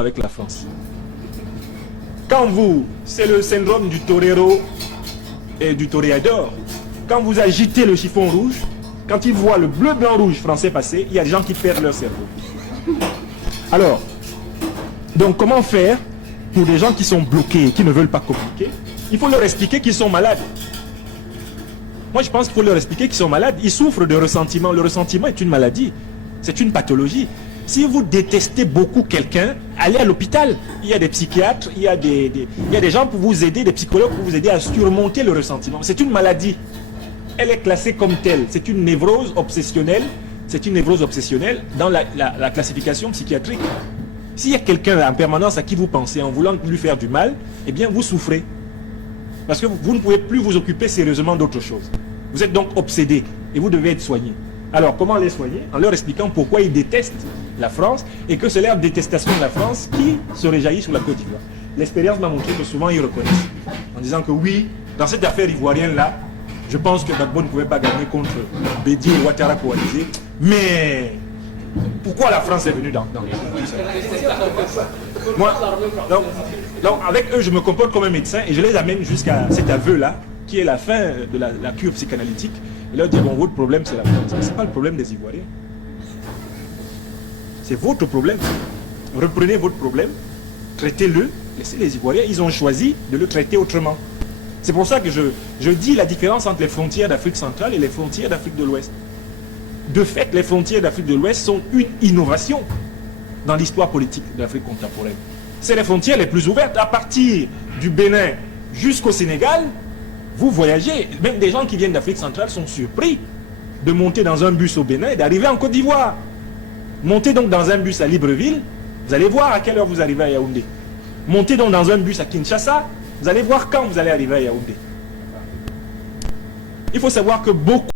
avec la France. Quand vous, c'est le syndrome du torero et du toréador, quand vous agitez le chiffon rouge, quand ils voient le bleu, blanc, rouge français passer, il y a des gens qui perdent leur cerveau. Alors, donc comment faire pour des gens qui sont bloqués, qui ne veulent pas communiquer? Il faut leur expliquer qu'ils sont malades. Moi, je pense qu'il faut leur expliquer qu'ils sont malades. Ils souffrent de ressentiment. Le ressentiment est une maladie. C'est une pathologie. Si vous détestez beaucoup quelqu'un, allez à l'hôpital. Il y a des psychiatres, il y a des gens pour vous aider, des psychologues pour vous aider à surmonter le ressentiment. C'est une maladie. Elle est classée comme telle. C'est une névrose obsessionnelle. C'est une névrose obsessionnelle dans la classification psychiatrique. S'il y a quelqu'un en permanence à qui vous pensez en voulant lui faire du mal, eh bien vous souffrez. Parce que vous ne pouvez plus vous occuper sérieusement d'autre chose. Vous êtes donc obsédé et vous devez être soigné. Alors comment les soigner? En leur expliquant pourquoi ils détestent la France et que c'est leur détestation de la France qui se réjaillit sur la Côte d'Ivoire. L'expérience m'a montré que souvent ils reconnaissent. En disant que oui, dans cette affaire ivoirienne-là, je pense que Gbagbo ne pouvait pas gagner contre Bédié et Ouattara coalisés. Mais pourquoi la France est venue dans moi, donc, avec eux, je me comporte comme un médecin et je les amène jusqu'à cet aveu-là, qui est la fin de la cure psychanalytique. Et leur dire, bon, votre problème, c'est la France. Mais ce n'est pas le problème des Ivoiriens. C'est votre problème. Reprenez votre problème, traitez-le, laissez les Ivoiriens, ils ont choisi de le traiter autrement. C'est pour ça que je dis la différence entre les frontières d'Afrique centrale et les frontières d'Afrique de l'Ouest. De fait, les frontières d'Afrique de l'Ouest sont une innovation dans l'histoire politique de l'Afrique contemporaine. C'est les frontières les plus ouvertes. À partir du Bénin jusqu'au Sénégal, vous voyagez. Même des gens qui viennent d'Afrique centrale sont surpris de monter dans un bus au Bénin et d'arriver en Côte d'Ivoire. Montez donc dans un bus à Libreville, vous allez voir à quelle heure vous arrivez à Yaoundé. Montez donc dans un bus à Kinshasa, vous allez voir quand vous allez arriver à Yaoundé. Il faut savoir que beaucoup